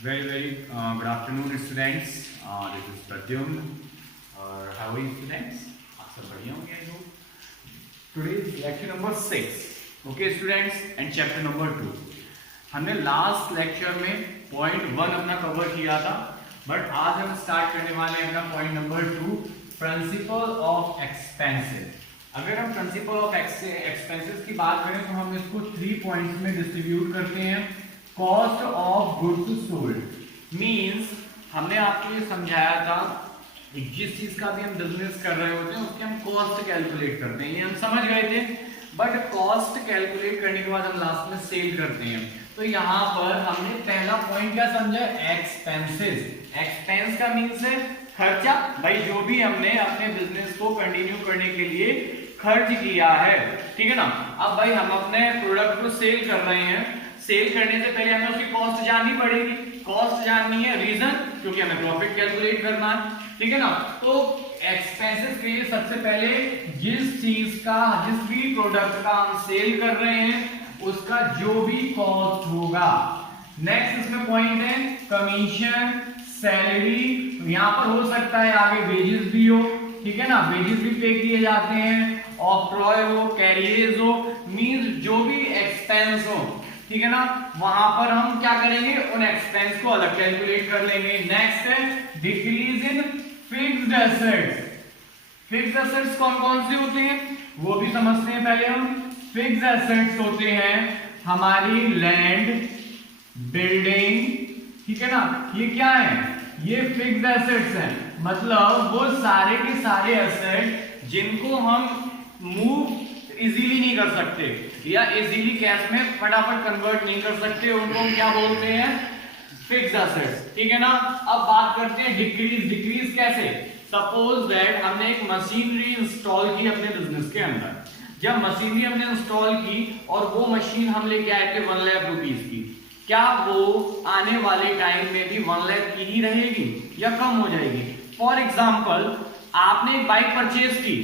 Very good afternoon students. This is Pradyumna. How are you students? आप सब बढ़िया होंगे I hope. Today is lecture number 6. Okay students and chapter number 2. हमने last lecture में point 1 अपना cover किया था, बट आज हम स्टार्ट करने वाले हैं अपना point number 2, principal of expenses. अगर हम प्रिंसिपल ऑफ एक्सपेंसेस की बात करें तो हम इसको 3 पॉइंट्स में डिस्ट्रीब्यूट करते हैं. Cost of goods sold means हमने आपको ये समझाया था जिस चीज का भी हम बिजनेस कर रहे होते हैं उसकी हम कॉस्ट कैलकुलेट करते हैं. ये हम समझ गए थे, बट कॉस्ट कैलकुलेट करने के बाद हम लास्ट में सेल करते हैं. तो यहाँ पर हमने पहला पॉइंट क्या समझा, एक्सपेंसेस. एक्सपेंस का मीन्स है खर्चा. भाई जो भी हमने अपने बिजनेस को कंटिन्यू करने के लिए खर्च किया है, ठीक है ना. अब भाई हम अपने प्रोडक्ट को सेल कर रहे हैं, सेल करने से पहले हमें उसकी कॉस्ट जाननी पड़ेगी. कॉस्ट जाननी है, रीजन क्योंकि हमें प्रॉफिट कैलकुलेट करना है, ठीक है ना. तो एक्सपेंसेस के लिए सबसे पहले जिस भी प्रोडक्ट का हम सेल कर रहे हैं उसका जो भी कॉस्ट होगा. नेक्स्ट इसमें पॉइंट है कमीशन, सैलरी. यहां पर हो सकता है आगे वेजेस भी हो, ठीक है ना, वेजेस भी पे किए जाते हैं, ऑक्ट्रॉय हो, कैरियर्स हो, मींस जो भी एक्सपेंस हो, ठीक है ना, वहां पर हम क्या करेंगे, उन एक्सपेंस को अलग कैलकुलेट कर लेंगे. नेक्स्ट है decrease in fixed assets. Fixed assets कौन कौन से होते हैं वो भी समझते हैं पहले हम. फिक्स्ड एसेट्स होते हैं हमारी लैंड, बिल्डिंग, ठीक है ना. ये क्या है, ये फिक्स्ड एसेट्स हैं. मतलब वो सारे के सारे एसेट जिनको हम मूव इजीली नहीं कर सकते या इजीली कैश में फटाफट कन्वर्ट नहीं कर सकते, उनको हम क्या बोलते हैं, फिक्स्ड एसेट्स, ठीक है ना. अब बात करते हैं डिक्रीज. डिक्रीज कैसे, सपोज दैट हमने एक मशीनरी इंस्टॉल की अपने बिजनेस के अंदर. जब मशीनरी हमने इंस्टॉल की और वो मशीन हम लेके आए थे 1 लाख रुपीस की, क्या वो आने वाले टाइम में भी 1 लाख की ही रहेगी या कम हो जाएगी. फॉर एग्जाम्पल आपने एक बाइक परचेज की,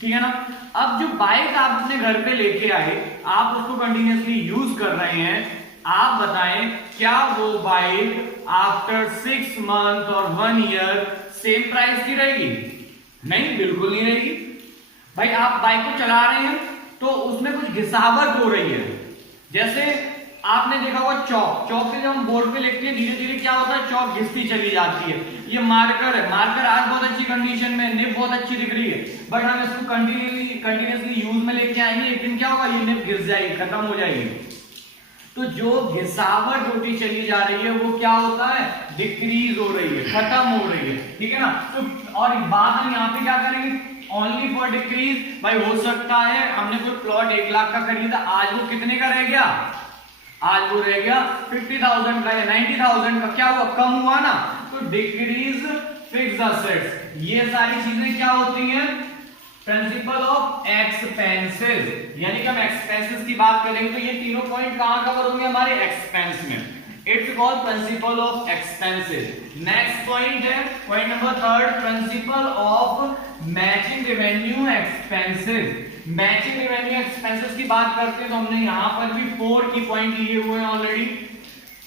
ठीक है ना. अब जो बाइक आप अपने घर पे लेके आए, आप उसको कंटिन्यूअसली यूज कर रहे हैं. आप बताएं क्या वो बाइक आफ्टर 6 मंथ और 1 ईयर सेम प्राइस की रहेगी? नहीं, बिल्कुल नहीं रहेगी. भाई आप बाइक को चला रहे हैं तो उसमें कुछ घिसावट हो रही है. जैसे आपने देखा होगा चौक से जब हम बोर्ड पे लिखते हैं धीरे धीरे क्या होता है, चौक घिसती चली जाती है. ये मार्कर है, मार्कर आज बहुत अच्छी कंडीशन में, निब बहुत अच्छी दिख रही है, बट हम इसको कंटिन्यूअसली यूज में लेके आएंगे, एक दिन क्या होगा, ये निब घिस जाएगी, खत्म हो जाएगी. तो जो घिसावट होती चली जा रही है वो क्या होता है, डिक्रीज हो रही है, खत्म हो रही है, ठीक है ना. तो और बात हम यहाँ पे क्या करेंगे, ओनली फॉर डिक्रीज. भाई हो सकता है हमने कोई प्लॉट 1 लाख का खरीदा, आज वो कितने का रह गया, आज वो रह गया 50,000 का या 90,000 का. क्या हुआ, कम हुआ ना. तो डिक्रीज फिक्स्ड एसेट्स. ये सारी चीजें क्या होती हैं, प्रिंसिपल ऑफ एक्सपेंसेस. यानी कि हम एक्सपेंसेस की बात करेंगे तो ये तीनों पॉइंट कहां कवर होंगे, हमारे एक्सपेंस में. It's called principle of expenses. Next point है point number 3, principle of matching revenue expenses. Matching revenue expenses की बात करते हैं तो हमने यहां पर भी 4 की पॉइंट लिए हुए हैं already.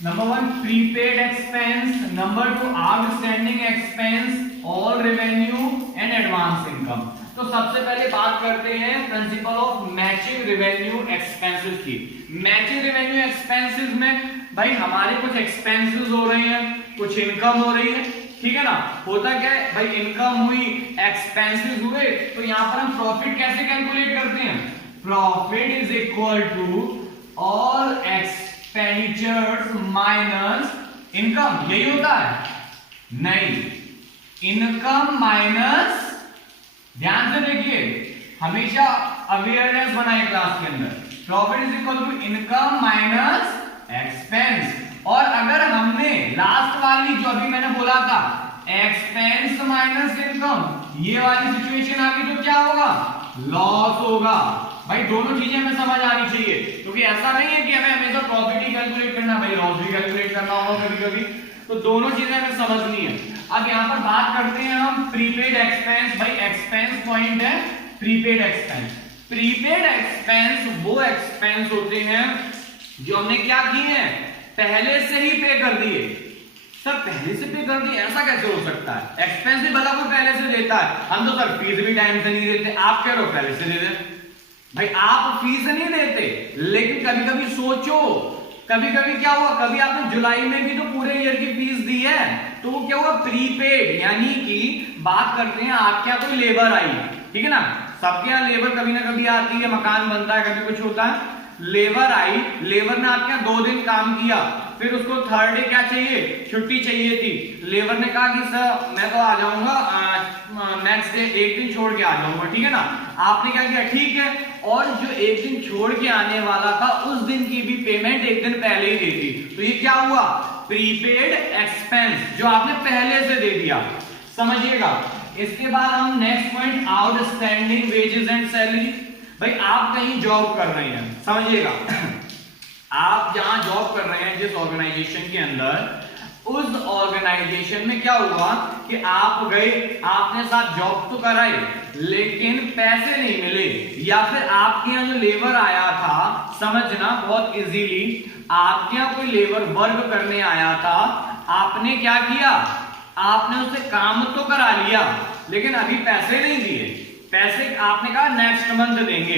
Number 1 prepaid expense, number 2 outstanding expense, all revenue and advance income. तो सबसे पहले बात करते हैं principal of matching revenue expenses की. मैचिंग रेवेन्यू एक्सपेंसेस में भाई हमारे कुछ एक्सपेंसेस हो रहे हैं, कुछ इनकम हो रही है, ठीक है ना. होता क्या है भाई, इनकम हुई, एक्सपेंसेस हुए, तो यहां पर हम प्रॉफिट कैसे कैलकुलेट करते हैं, profit is equal to all expenditures minus income. यही होता है, नहीं, इनकम माइनस, ध्यान से देखिए, हमेशा अवेयरनेस बनाए क्लास के अंदर. Profit is equal to income minus expense. और अगर हमने लास्ट वाली जो अभी मैंने बोला था एक्सपेंस माइनस इनकम, ये वाली सिचुएशन आ गई तो क्या होगा, लॉस होगा. भाई दोनों चीजें हमें समझ आनी चाहिए, क्योंकि ऐसा नहीं है कि हमें हमेशा प्रॉफिट ही कैलकुलेट करना, भाई लॉस भी कैलकुलेट करना होगा कभी कभी. तो दोनों चीजें हमें समझनी है. अब यहाँ पर बात करते हैं हम प्रीपेड एक्सपेंस. भाई एक्सपेंस पॉइंट है प्रीपेड एक्सपेंस. प्रीपेड एक्सपेंस वो एक्सपेंस होते हैं जो हमने क्या किए हैं, पहले से ही पे कर दिए। सर पहले से पे कर दिए, ऐसा कैसे हो सकता है? एक्सपेंस भी भला कोई पहले से देता है, हम तो सर फीस भी टाइम से नहीं देते, आप कह रहे हो पहले से दे दें। भाई आप फीस नहीं देते, लेकिन कभी कभी सोचो, कभी कभी क्या हुआ, कभी आपने जुलाई में भी तो पूरे ईयर की फीस दी है, तो वो क्या हुआ, प्रीपेड। यानी कि बात करते हैं आपके यहाँ कोई लेबर आई, ठीक है ना, सबके यहाँ लेबर कभी ना कभी आती है, मकान बनता है, कभी कुछ होता है, लेबर आई, लेबर ने आपके यहाँ 2 दिन काम किया, फिर उसको थर्ड डे क्या चाहिए, छुट्टी चाहिए थी। लेबर ने कहा कि सर मैं तो आ जाऊंगा नेक्स्ट डे, एक दिन छोड़ के आ जाऊंगा, ठीक है ना। आपने क्या किया, ठीक है, और जो एक दिन छोड़ के आने वाला था उस दिन की भी पेमेंट एक दिन पहले ही दे दी, तो ये क्या हुआ, प्रीपेड एक्सपेंस, जो आपने पहले से दे दिया, समझिएगा। इसके बाद हम next point, outstanding wages and salary. भाई आप कहीं जॉब कर रहे हैं, समझिएगा, आप जहां जॉब कर रहे हैं जिस ऑर्गेनाइजेशन के अंदर, उस ऑर्गेनाइजेशन में क्या हुआ कि आप गए, आपने साथ जॉब तो कराई लेकिन पैसे नहीं मिले, या फिर आपके यहाँ जो लेबर आया था, समझना बहुत इजीली, आपके यहाँ कोई लेबर वर्क करने आया था, आपने क्या किया, आपने उसे काम तो करा लिया लेकिन अभी पैसे नहीं दिए, पैसे आपने कहा नेक्स्ट मंथ देंगे,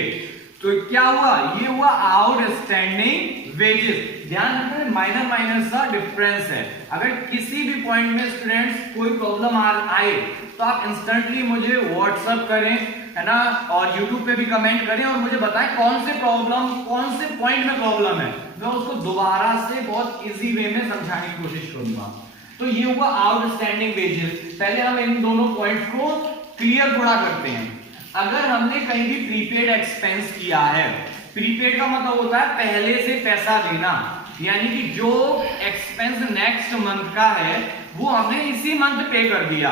तो क्या हुआ, ये हुआ आउटस्टैंडिंग वेजेस। ध्यान रखना माइनर माइनर सा डिफरेंस है। अगर किसी भी पॉइंट में स्टूडेंट्स कोई प्रॉब्लम आए तो आप इंस्टेंटली मुझे व्हाट्सएप करें, है ना, और यूट्यूब पे भी कमेंट करें और मुझे बताएं कौन से प्रॉब्लम, कौन से पॉइंट में प्रॉब्लम है, मैं उसको दोबारा से बहुत इजी वे में समझाने की कोशिश करूंगा। तो ये हुआ आउटस्टैंडिंग वेजेस। पहले हम इन दोनों पॉइंट्स को क्लियर थोड़ा करते हैं। अगर हमने कहीं भी प्रीपेड एक्सपेंस किया है, प्रीपेड का मतलब होता है पहले से पैसा देना, यानी कि जो एक्सपेंस नेक्स्ट मंथ का है वो हमने इसी मंथ पे कर दिया।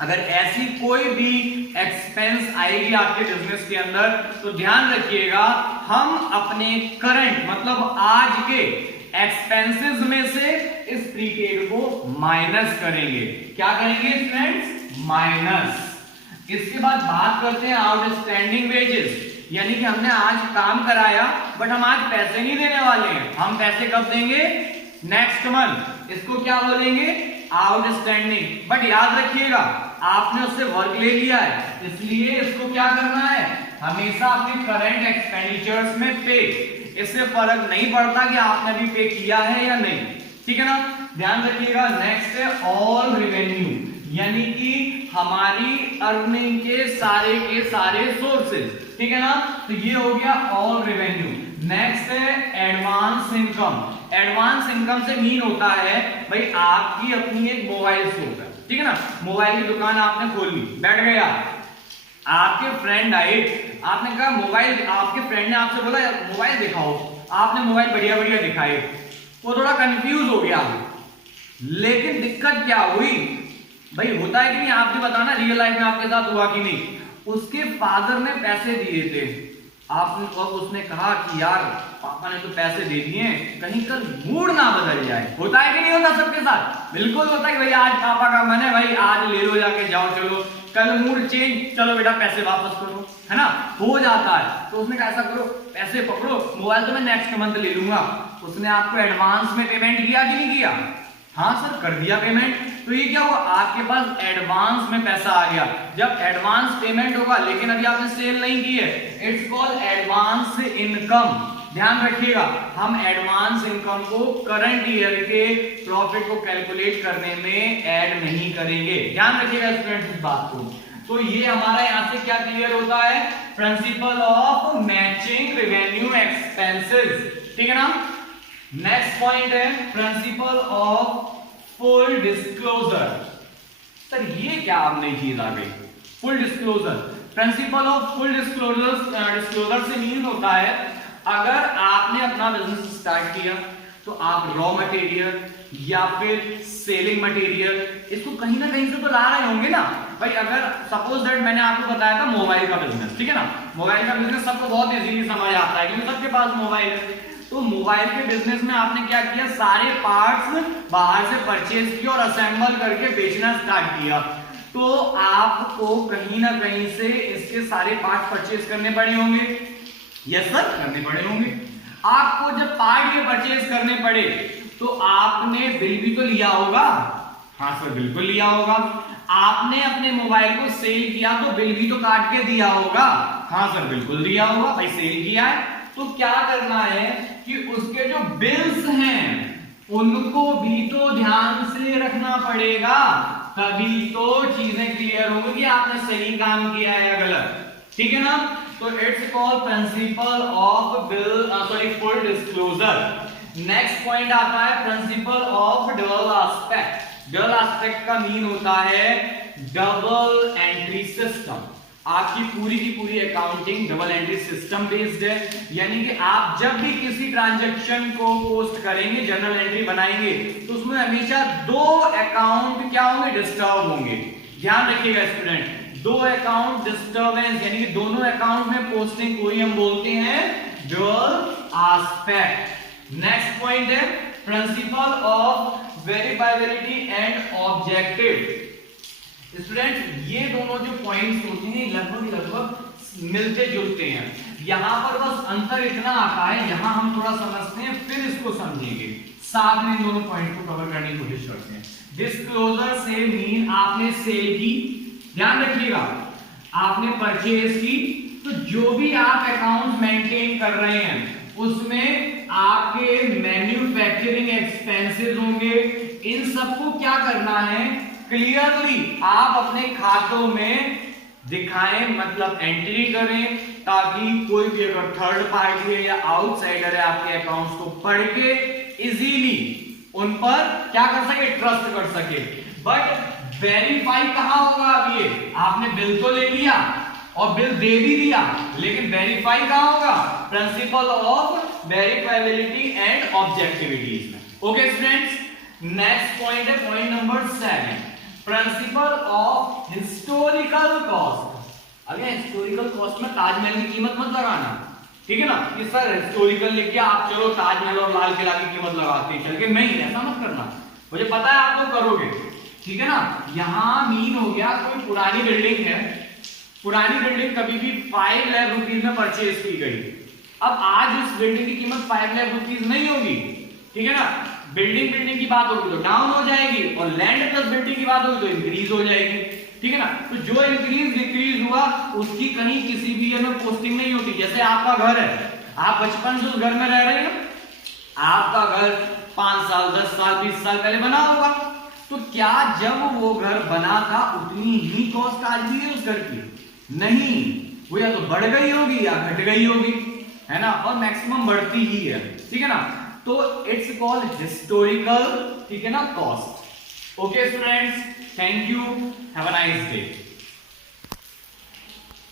अगर ऐसी कोई भी एक्सपेंस आएगी आपके बिजनेस के अंदर तो ध्यान रखिएगा, हम अपने करंट मतलब आज के एक्सपेंसेस में से इस प्रीपेड को माइनस करेंगे। क्या करेंगे फ्रेंड्स, माइनस। इसके बाद बात करते हैं आउटस्टैंडिंग वेजेस, यानी कि हमने आज काम कराया बट हम आज पैसे नहीं देने वाले हैं, हम पैसे कब देंगे, नेक्स्ट मंथ। इसको क्या बोलेंगे, आउटस्टैंडिंग। बट याद रखिएगा आपने उससे वर्क ले लिया है, इसलिए इसको क्या करना है, हमेशा अपने करंट एक्सपेंडिचर्स में पे। इससे फर्क नहीं पड़ता कि आपने अभी पे किया है या नहीं, ठीक है ना। ध्यान रखिएगा। नेक्स्ट है ऑल रेवेन्यू, यानी कि हमारी अर्निंग के सारे सोर्सेज, ठीक है ना, तो ये हो गया ऑल रेवेन्यू। नेक्स्ट है एडवांस इनकम। एडवांस इनकम से मीन होता है भाई आपकी अपनी एक मोबाइल शॉप है, ठीक है ना, मोबाइल की दुकान आपने खोली, बैठ गया, आपके फ्रेंड आए, आपने कहा मोबाइल, आपके फ्रेंड ने आपसे बोला मोबाइल दिखाओ, आपने मोबाइल बढ़िया बढ़िया दिखाए, वो थोड़ा कंफ्यूज हो गया, लेकिन दिक्कत क्या हुई भाई, होता है कि नहीं, आप भी बताना रियल लाइफ में आपके साथ हुआ कि नहीं। उसके फादर ने पैसे दिए थे, आपने और उसने कहा कि यार पापा ने तो पैसे दे दिए, कहीं कल मूड ना बदल जाए। होता है कि नहीं होता सबके साथ, बिल्कुल होता है कि भाई आज पापा का मन है, भाई आज ले लो जाके, जाओ चलो, कल मूड चेंज, चलो बेटा पैसे वापस करो, है ना, हो जाता है। तो उसने कहा ऐसा करो, पैसे पकड़ो, मोबाइल तो मैं नेक्स्ट मंथ ले लूंगा। उसने आपको एडवांस में पेमेंट किया कि नहीं किया, हाँ सर कर दिया पेमेंट। तो ये क्या हुआ, आपके पास एडवांस में पैसा आ गया। जब एडवांस पेमेंट होगा लेकिन अभी आपने सेल नहीं की है, इट्स कॉल्ड एडवांस इनकम। ध्यान रखिएगा, हम एडवांस इनकम को करंट ईयर के प्रॉफिट को कैलकुलेट करने में ऐड नहीं करेंगे। ध्यान रखिएगा स्टूडेंट्स इस बात को। तो ये हमारा यहां से क्या क्लियर होता है, principle of matching revenue expenses, ठीक है ना। नेक्स्ट पॉइंट है principle of full disclosure. Sir ये क्या आप नई चीज आ गई, full disclosure. Principle of full disclosure से मीन होता है अगर आपने अपना बिजनेस स्टार्ट किया तो आप रॉ मटेरियल या फिर सेलिंग मटेरियल इसको कहीं ना कहीं से तो ला रहे होंगे ना भाई। अगर सपोज दैट मैंने आपको बताया था मोबाइल का बिजनेस, ठीक है ना, मोबाइल का बिजनेस सबको बहुत इजीली समझ आता है क्योंकि सबके पास मोबाइल है। तो मोबाइल के बिजनेस में आपने क्या किया, सारे पार्ट्स बाहर से परचेज किया और असेंबल करके बेचना स्टार्ट किया। तो आपको कहीं ना कहीं से इसके सारे पार्ट परचेज करने पड़े होंगे, यस सर करने पड़े होंगे। आपको जब पार्ट के परचेज करने पड़े तो आपने बिल भी तो लिया होगा। हाँ सर बिल्कुल लिया होगा। आपने अपने मोबाइल को सेल किया तो बिल भी तो काट के दिया होगा। हाँ सर बिल्कुल दिया होगा भाई, सेल किया है। तो क्या करना है कि उसके जो बिल्स हैं उनको भी तो ध्यान से रखना पड़ेगा, तभी तो चीजें क्लियर होंगी कि आपने सही काम किया है या गलत। ठीक है ना। तो it's called principle of bill full disclosure. Next point आता है principle of double aspect. Double aspect का मीन होता है डबल एंट्री सिस्टम। आपकी पूरी की पूरी accounting double entry system based है, यानी कि आप जब भी किसी ट्रांजैक्शन को पोस्ट करेंगे, जनरल एंट्री बनाएंगे, तो उसमें हमेशा दो अकाउंट क्या होंगे, डिस्टर्ब होंगे। ध्यान रखिएगा स्टूडेंट, दो अकाउंट डिस्टर्बेंस, यानी कि दोनों अकाउंट में पोस्टिंग कोई हम बोलते हैं डबल एस्पेक्ट। नेक्स्ट पॉइंट है principle of verifiability and objective. Student ये दोनों जो पॉइंट्स होते हैं लगभग मिलते जुलते हैं। यहां पर बस अंतर इतना आता है, यहां हम थोड़ा समझते हैं फिर इसको समझेंगे, साथ में दोनों पॉइंट को कवर करने की कोशिश करते हैं। डिस्क्लोजर से मीन आपने सेल की, ध्यान रखिएगा, आपने परचेज की, तो जो भी आप अकाउंट मेंटेन कर रहे हैं उसमें आपके मैन्युफैक्चरिंग एक्सपेंसेस होंगे। इन सबको क्या करना है, क्लियरली आप अपने खातों में दिखाएं, मतलब एंट्री करें, ताकि कोई भी अगर थर्ड पार्टी है या आउटसाइडर है आपके अकाउंट्स को पढ़ के इजीली उन पर क्या कर सके, ट्रस्ट कर सके। बट वेरीफाई कहां होगा, अब ये आपने बिल तो ले लिया और बिल दे भी दिया, लेकिन वेरीफाई कहां होगा, principle of verifiability and objectivity में। ओके स्टूडेंट्स, नेक्स्ट पॉइंट है point number 7, principle of historical cost. अगर हिस्टोरिकल कॉस्ट में ताजमहल की कीमत मत लगाना, ठीक है ना, कि सर हिस्टोरिकल लिख आप चलो ताजमहल और लाल किला की कीमत लगाते हैं चल के, नहीं, ऐसा मत करना, मुझे पता है आप लोग करोगे, ठीक है ना। यहां मीन हो गया कोई पुरानी बिल्डिंग है, पुरानी बिल्डिंग कभी भी 5 लाख रुपीज में परचेज की गई, अब आज उस बिल्डिंग की कीमत 5 लाख रुपीज नहीं होगी, ठीक है ना। बिल्डिंग की बात होगी तो डाउन हो जाएगी, और लैंड प्लस बिल्डिंग की बात होगी तो इंक्रीज हो जाएगी, ठीक है ना। तो जो इंक्रीज डिक्रीज हुआ उसकी कहीं किसी भी में पोस्टिंग नहीं होती। जैसे आपका घर है, आप बचपन से उस घर में रह रहे हैं, आपका घर 5 साल 10 साल 20 साल पहले बना होगा, तो क्या जब वो घर बना था उतनी ही कॉस्ट आज भी है उस घर की? नहीं, वो या तो बढ़ गई होगी या घट गई होगी, है ना, और मैक्सिमम बढ़ती ही है, ठीक है ना। तो इट्स कॉल्ड हिस्टोरिकल, ठीक है ना, cost. Okay students, thank you, have a nice day.